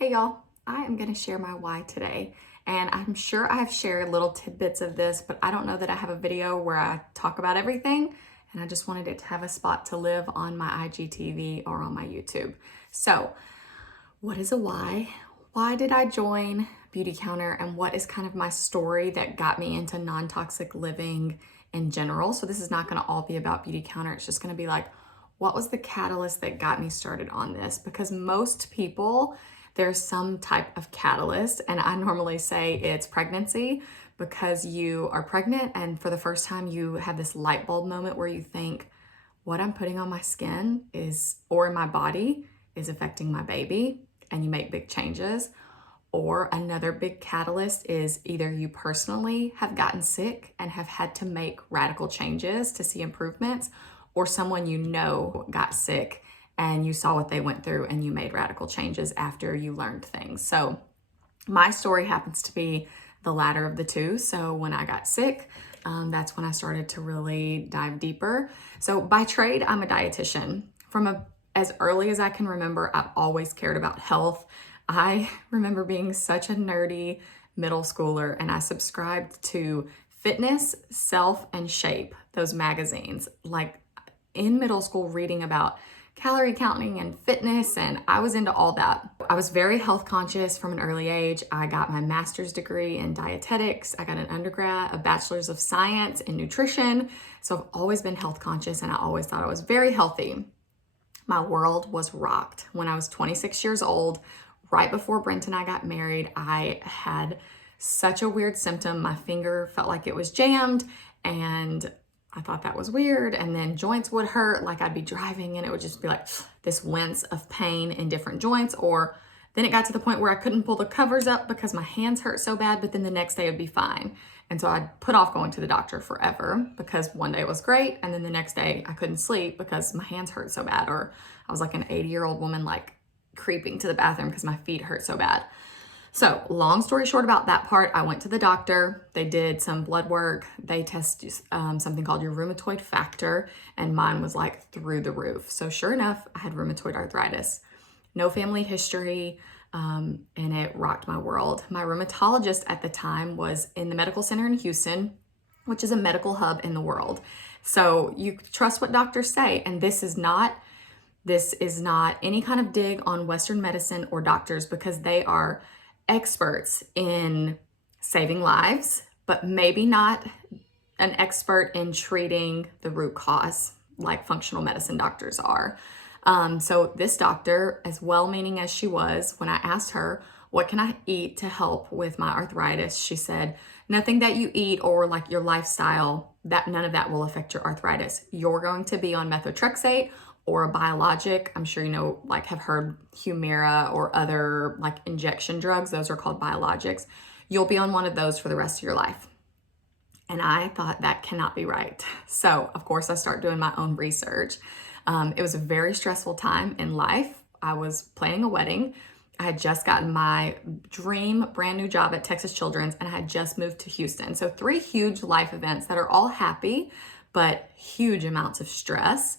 Hey y'all, I am going to share my why today. And I'm sure I have shared little tidbits of this, but I don't know that I have a video where I talk about everything. And I just wanted it to have a spot to live on my IGTV or on my YouTube. So, what is a why? Why did I join Beauty Counter, and what is kind of my story that got me into non-toxic living in general? So this is not going to all be about Beauty Counter. It's just going to be like, what was the catalyst that got me started on this? Because most people, there's some type of catalyst, and I normally say it's pregnancy, because you are pregnant and for the first time you have this light bulb moment where you think, what I'm putting on my skin is, or in my body, is affecting my baby, and you make big changes. Or another big catalyst is either you personally have gotten sick and have had to make radical changes to see improvements, or someone you know got sick and you saw what they went through and you made radical changes after you learned things. So my story happens to be the latter of the two. So when I got sick, that's when I started to really dive deeper. So by trade, I'm a dietitian. As early as I can remember, I've always cared about health. I remember being such a nerdy middle schooler, and I subscribed to Fitness, Self, and Shape, those magazines. Like in middle school, reading about calorie counting and fitness, and I was into all that. I was very health conscious from an early age. I got my master's degree in dietetics. I got an undergrad, a bachelor's of science in nutrition. So I've always been health conscious, and I always thought I was very healthy. My world was rocked when I was 26 years old. Right before Brent and I got married, I had such a weird symptom. My finger felt like it was jammed, and I thought that was weird. And then joints would hurt, like I'd be driving and it would just be like this wince of pain in different joints. Or then it got to the point where I couldn't pull the covers up because my hands hurt so bad, but then the next day it'd be fine. And so I'd put off going to the doctor forever, because one day it was great, and then the next day I couldn't sleep because my hands hurt so bad. Or I was like an 80-year-old woman, like creeping to the bathroom because my feet hurt so bad. So long story short about that part, I went to the doctor. They did some blood work. They tested something called your rheumatoid factor, and mine was like through the roof. So sure enough, I had rheumatoid arthritis. No family history, and it rocked my world. My rheumatologist at the time was in the medical center in Houston, which is a medical hub in the world. So you trust what doctors say, and this is not any kind of dig on Western medicine or doctors, because they are experts in saving lives, but maybe not an expert in treating the root cause like functional medicine doctors are. So this doctor, as well-meaning as she was, when I asked her, what can I eat to help with my arthritis? She said, nothing that you eat or like your lifestyle, that none of that will affect your arthritis. You're going to be on methotrexate or a biologic. I'm sure you know, like have heard Humira or other like injection drugs. Those are called biologics. You'll be on one of those for the rest of your life. And I thought that cannot be right. So of course I start doing my own research. It was a very stressful time in life. I was planning a wedding. I had just gotten my dream brand new job at Texas Children's, and I had just moved to Houston. So 3 huge life events that are all happy, but huge amounts of stress.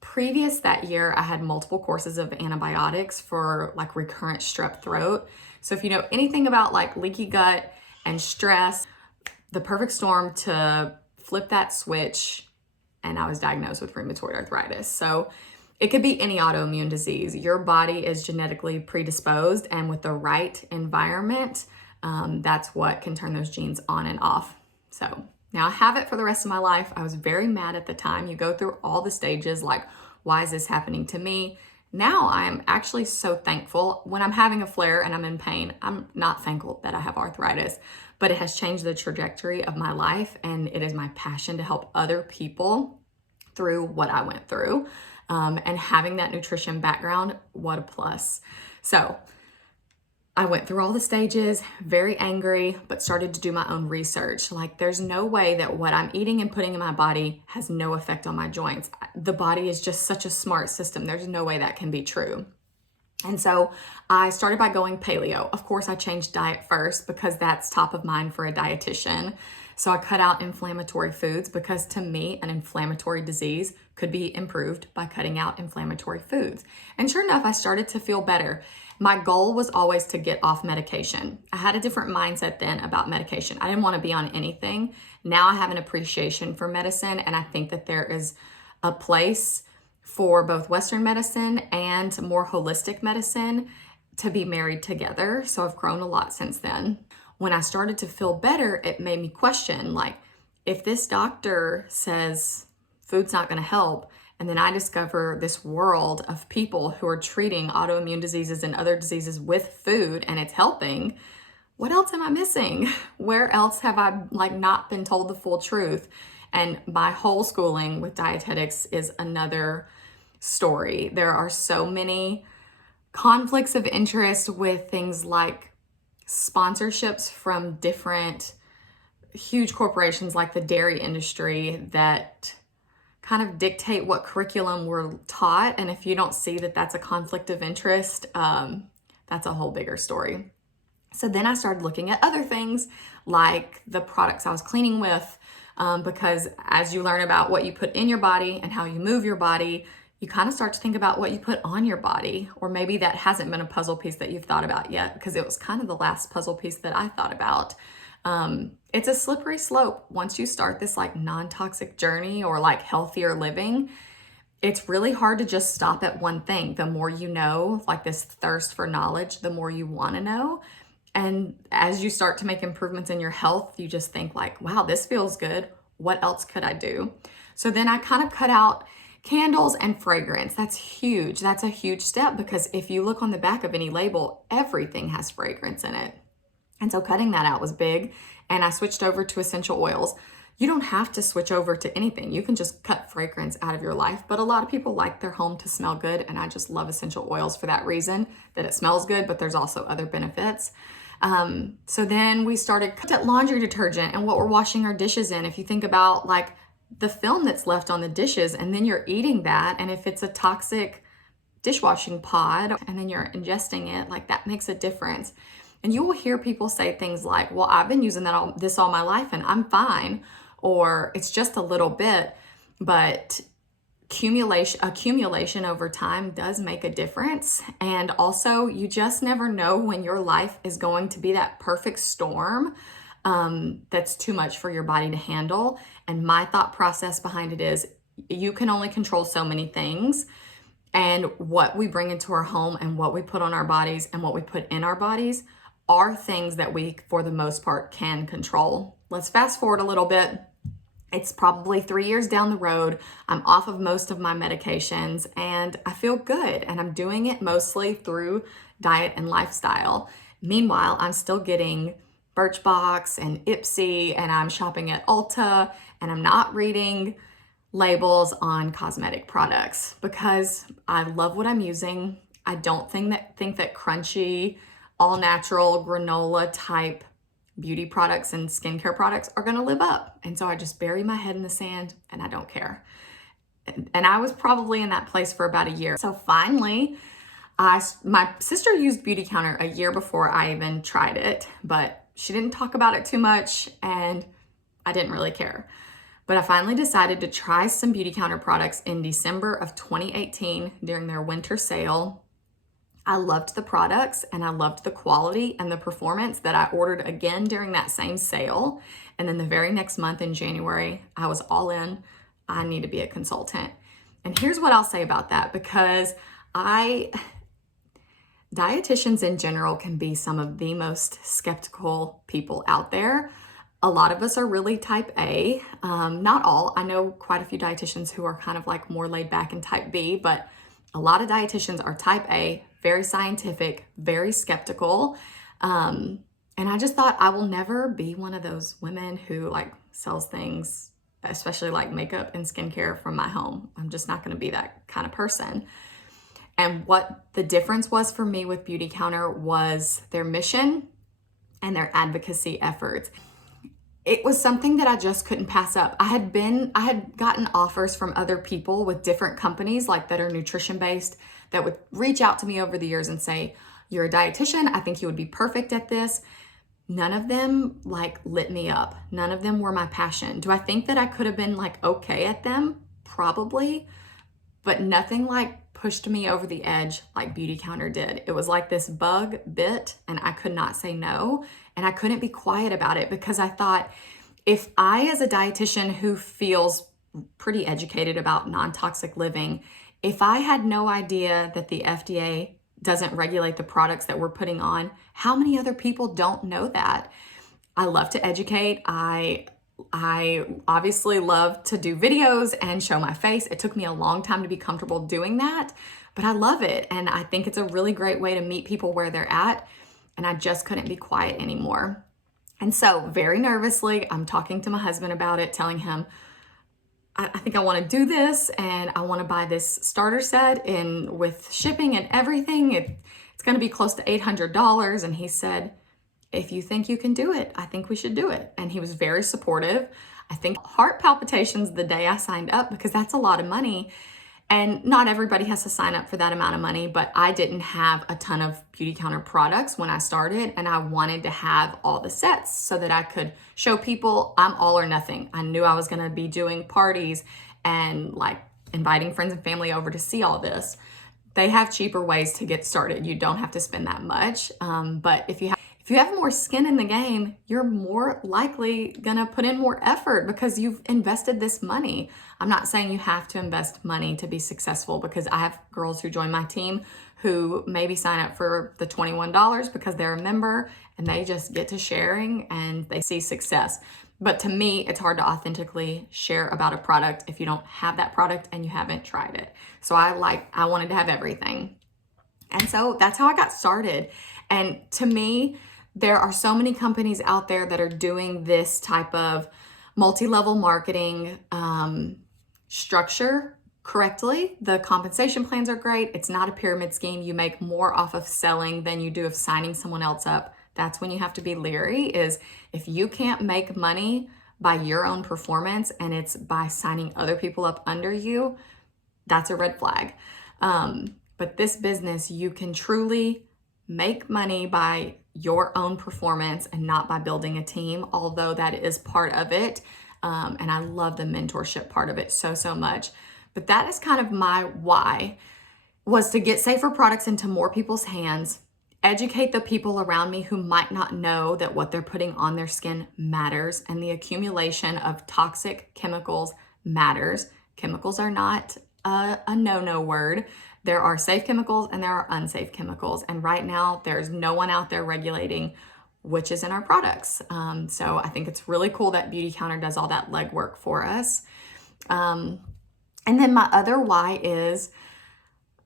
Previous that year, I had multiple courses of antibiotics for like recurrent strep throat. So if you know anything about like leaky gut and stress, the perfect storm to flip that switch, and I was diagnosed with rheumatoid arthritis. So it could be any autoimmune disease. Your body is genetically predisposed, and with the right environment, that's what can turn those genes on and off. So now I have it for the rest of my life. I was very mad at the time. You go through all the stages, like, why is this happening to me? Now I am actually so thankful. When I'm having a flare and I'm in pain, I'm not thankful that I have arthritis, but it has changed the trajectory of my life, and it is my passion to help other people through what I went through. And having that nutrition background, what a plus. So I went through all the stages, very angry, but started to do my own research. Like, there's no way that what I'm eating and putting in my body has no effect on my joints. The body is just such a smart system. There's no way that can be true. And so I started by going paleo. Of course, I changed diet first because that's top of mind for a dietitian. So I cut out inflammatory foods because to me, an inflammatory disease could be improved by cutting out inflammatory foods. And sure enough, I started to feel better. My goal was always to get off medication. I had a different mindset then about medication. I didn't want to be on anything. Now I have an appreciation for medicine, and I think that there is a place for both Western medicine and more holistic medicine to be married together. So I've grown a lot since then. When I started to feel better, it made me question, like, if this doctor says food's not going to help, and then I discover this world of people who are treating autoimmune diseases and other diseases with food and it's helping, what else am I missing? Where else have I not been told the full truth? And my whole schooling with dietetics is another story. There are so many conflicts of interest with things like sponsorships from different huge corporations like the dairy industry that kind of dictate what curriculum we're taught. And if you don't see that that's a conflict of interest, that's a whole bigger story. So then I started looking at other things like the products I was cleaning with, because as you learn about what you put in your body and how you move your body, you kind of start to think about what you put on your body. Or maybe that hasn't been a puzzle piece that you've thought about yet, because it was kind of the last puzzle piece that I thought about. It's a slippery slope. Once you start this non-toxic journey or healthier living, it's really hard to just stop at one thing. The more you know, this thirst for knowledge, the more you want to know. And as you start to make improvements in your health, you just think wow, this feels good. What else could I do? So then I kind of cut out candles and fragrance. That's huge. That's a huge step, because if you look on the back of any label, everything has fragrance in it. And so cutting that out was big. And I switched over to essential oils. You don't have to switch over to anything. You can just cut fragrance out of your life. But a lot of people like their home to smell good. And I just love essential oils for that reason, that it smells good, but there's also other benefits. So then we started at laundry detergent and what we're washing our dishes in. If you think about the film that's left on the dishes, and then you're eating that, and if it's a toxic dishwashing pod and then you're ingesting it, that makes a difference. And you will hear people say things like, well, I've been using this all my life and I'm fine, or it's just a little bit. But accumulation over time does make a difference. And also, you just never know when your life is going to be that perfect storm that's too much for your body to handle. And my thought process behind it is, you can only control so many things. And what we bring into our home and what we put on our bodies and what we put in our bodies are things that we, for the most part, can control. Let's fast forward a little bit. It's probably 3 years down the road. I'm off of most of my medications and I feel good. And I'm doing it mostly through diet and lifestyle. Meanwhile, I'm still getting Birchbox and Ipsy, and I'm shopping at Ulta, and I'm not reading labels on cosmetic products because I love what I'm using. I don't think that crunchy, all natural granola type beauty products and skincare products are going to live up. And so I just bury my head in the sand and I don't care. And I was probably in that place for about a year. So finally, my sister used Beautycounter a year before I even tried it, but she didn't talk about it too much and I didn't really care. But I finally decided to try some Beautycounter products in December of 2018 during their winter sale. I loved the products and I loved the quality and the performance that I ordered again during that same sale. And then the very next month in January, I was all in. I need to be a consultant. And here's what I'll say about that, because dietitians in general can be some of the most skeptical people out there. A lot of us are really type A. Not all. I know quite a few dietitians who are kind of more laid back and type B, but a lot of dietitians are type A, very scientific, very skeptical. And I just thought I will never be one of those women who sells things, especially makeup and skincare from my home. I'm just not going to be that kind of person. And what the difference was for me with Beautycounter was their mission and their advocacy efforts. It was something that I just couldn't pass up. I had gotten offers from other people with different companies that are nutrition based that would reach out to me over the years and say, "You're a dietitian. I think you would be perfect at this." None of them like lit me up. None of them were my passion. Do I think that I could have been like okay at them? Probably, but nothing like pushed me over the edge like Beauty Counter did. It was like this bug bit and I could not say no, and I couldn't be quiet about it because I thought, if I, as a dietitian who feels pretty educated about non-toxic living, if I had no idea that the FDA doesn't regulate the products that we're putting on, how many other people don't know that? I love to educate. I obviously love to do videos and show my face. It took me a long time to be comfortable doing that, but I love it. And I think it's a really great way to meet people where they're at. And I just couldn't be quiet anymore. And so very nervously, I'm talking to my husband about it, telling him, I think I want to do this and I want to buy this starter set, and with shipping and everything, it's going to be close to $800. And he said, "If you think you can do it, I think we should do it." And he was very supportive. I think heart palpitations the day I signed up, because that's a lot of money. And not everybody has to sign up for that amount of money, but I didn't have a ton of Beauty Counter products when I started, and I wanted to have all the sets so that I could show people I'm all or nothing. I knew I was gonna be doing parties and like inviting friends and family over to see all this. They have cheaper ways to get started. You don't have to spend that much, but if you have more skin in the game, you're more likely gonna put in more effort because you've invested this money. I'm not saying you have to invest money to be successful, because I have girls who join my team who maybe sign up for the $21 because they're a member and they just get to sharing and they see success. But to me, it's hard to authentically share about a product if you don't have that product and you haven't tried it. So I wanted to have everything. And so that's how I got started. And to me, there are so many companies out there that are doing this type of multi-level marketing structure correctly. The compensation plans are great. It's not a pyramid scheme. You make more off of selling than you do of signing someone else up. That's when you have to be leery, is if you can't make money by your own performance and it's by signing other people up under you, that's a red flag. But this business, you can truly make money by your own performance and not by building a team, although that is part of it. And I love the mentorship part of it so much. But that is kind of my why, was to get safer products into more people's hands, educate the people around me who might not know that what they're putting on their skin matters, and the accumulation of toxic chemicals matters. Chemicals are not a no-no word. There are safe chemicals and there are unsafe chemicals. And right now, there's no one out there regulating which is in our products. So I think it's really cool that Beauty Counter does all that legwork for us. And then my other why is,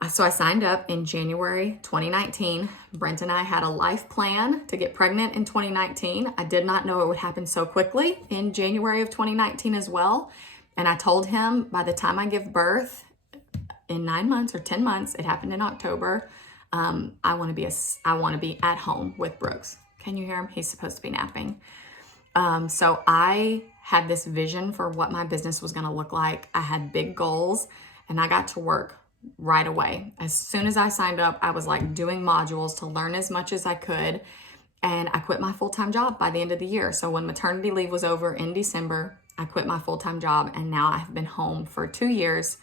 so I signed up in January 2019. Brent and I had a life plan to get pregnant in 2019. I did not know it would happen so quickly in January of 2019 as well. And I told him, by the time I give birth in 9 months or 10 months, it happened in October, I want to be at home with Brooks. Can you hear him? He's supposed to be napping. So I had this vision for what my business was going to look like. I had big goals and I got to work right away. As soon as I signed up, I was like doing modules to learn as much as I could. And I quit my full-time job by the end of the year. So when maternity leave was over in December, I quit my full-time job. And now I have been home for 2 years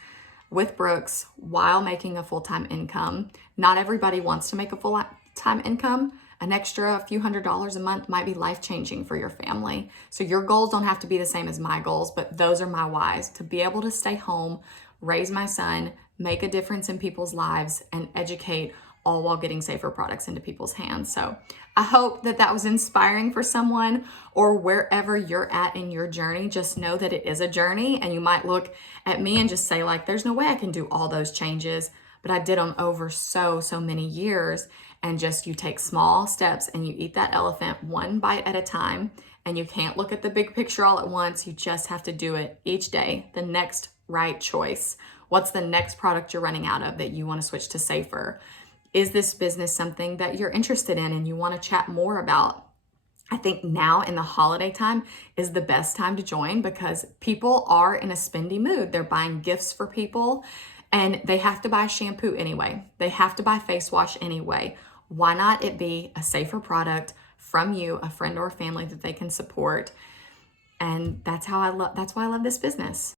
with Brooks while making a full-time income. Not everybody wants to make a full-time income. An extra few $100s a month might be life-changing for your family. So your goals don't have to be the same as my goals, but those are my whys: to be able to stay home, raise my son, make a difference in people's lives, and educate, all while getting safer products into people's hands. So I hope that that was inspiring for someone, or wherever you're at in your journey. Just know that it is a journey, and you might look at me and just say, like, there's no way I can do all those changes, but I did them over so many years. And just, you take small steps and you eat that elephant one bite at a time, and you can't look at the big picture all at once. You just have to do it each day. The next right choice. What's the next product you're running out of that you want to switch to safer? Is this business something that you're interested in and you want to chat more about? I think now in the holiday time is the best time to join, because people are in a spendy mood. They're buying gifts for people. And they have to buy shampoo anyway. They have to buy face wash anyway. Why not it be a safer product from you, a friend or a family that they can support? And that's why I love this business.